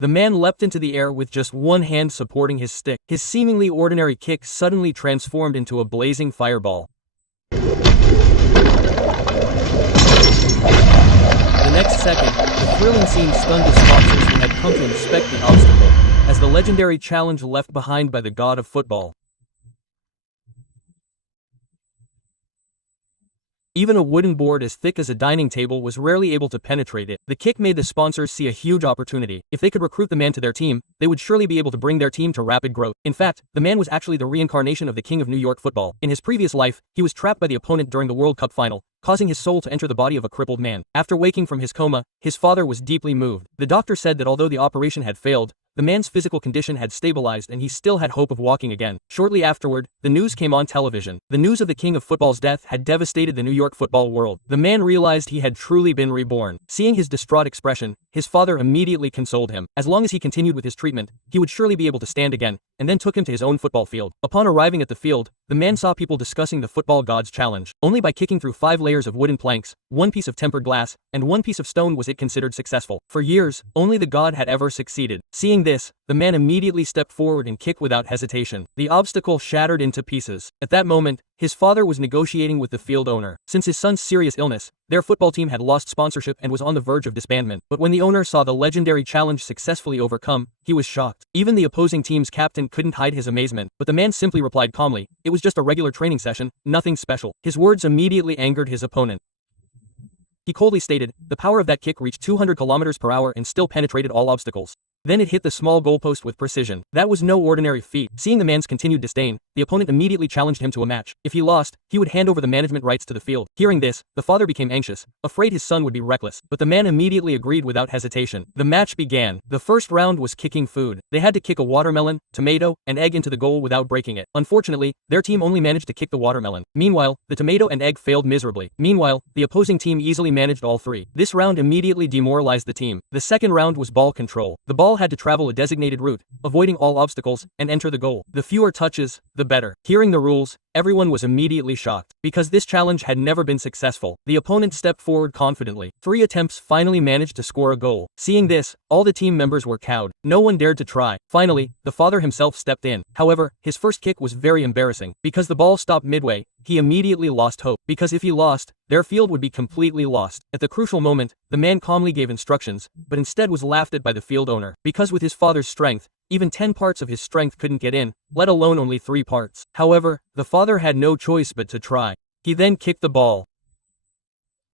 The man leapt into the air with just one hand supporting his stick. His seemingly ordinary kick suddenly transformed into a blazing fireball. The next second, the thrilling scene stunned the sponsors who had come to inspect the obstacle, as the legendary challenge left behind by the god of football. Even a wooden board as thick as a dining table was rarely able to penetrate it. The kick made the sponsors see a huge opportunity. If they could recruit the man to their team, they would surely be able to bring their team to rapid growth. In fact, the man was actually the reincarnation of the king of New York football. In his previous life, he was trapped by the opponent during the World Cup final, causing his soul to enter the body of a crippled man. After waking from his coma, his father was deeply moved. The doctor said that although the operation had failed, the man's physical condition had stabilized and he still had hope of walking again. Shortly afterward, the news came on television. The news of the king of football's death had devastated the New York football world. The man realized he had truly been reborn. Seeing his distraught expression, his father immediately consoled him. As long as he continued with his treatment, he would surely be able to stand again, and then took him to his own football field. Upon arriving at the field, the man saw people discussing the football god's challenge. Only by kicking through 5 layers of wooden planks, 1 piece of tempered glass, and 1 piece of stone was it considered successful. For years, only the god had ever succeeded. Seeing this, the man immediately stepped forward and kicked without hesitation. The obstacle shattered into pieces. At that moment, his father was negotiating with the field owner. Since his son's serious illness, their football team had lost sponsorship and was on the verge of disbandment. But when the owner saw the legendary challenge successfully overcome, he was shocked. Even the opposing team's captain couldn't hide his amazement, but the man simply replied calmly, "It was just a regular training session, nothing special." His words immediately angered his opponent. He coldly stated, "The power of that kick reached 200 kilometers per hour and still penetrated all obstacles. Then it hit the small goalpost with precision. That was no ordinary feat." Seeing the man's continued disdain, the opponent immediately challenged him to a match. If he lost, he would hand over the management rights to the field. Hearing this, the father became anxious, afraid his son would be reckless. But the man immediately agreed without hesitation. The match began. The first round was kicking food. They had to kick a watermelon, tomato, and egg into the goal without breaking it. Unfortunately, their team only managed to kick the watermelon. Meanwhile, the tomato and egg failed miserably. Meanwhile, the opposing team easily managed all 3. This round immediately demoralized the team. The second round was ball control. The ball had to travel a designated route, avoiding all obstacles, and enter the goal. The fewer touches, the better. Hearing the rules, everyone was immediately shocked. Because this challenge had never been successful, the opponent stepped forward confidently. 3 attempts finally managed to score a goal. Seeing this, all the team members were cowed. No one dared to try. Finally, the father himself stepped in. However, his first kick was very embarrassing. Because the ball stopped midway, he immediately lost hope. Because if he lost, their field would be completely lost. At the crucial moment, the man calmly gave instructions, but instead was laughed at by the field owner. Because with his father's strength, even 10 parts of his strength couldn't get in, let alone only 3 parts. However, the father had no choice but to try. He then kicked the ball.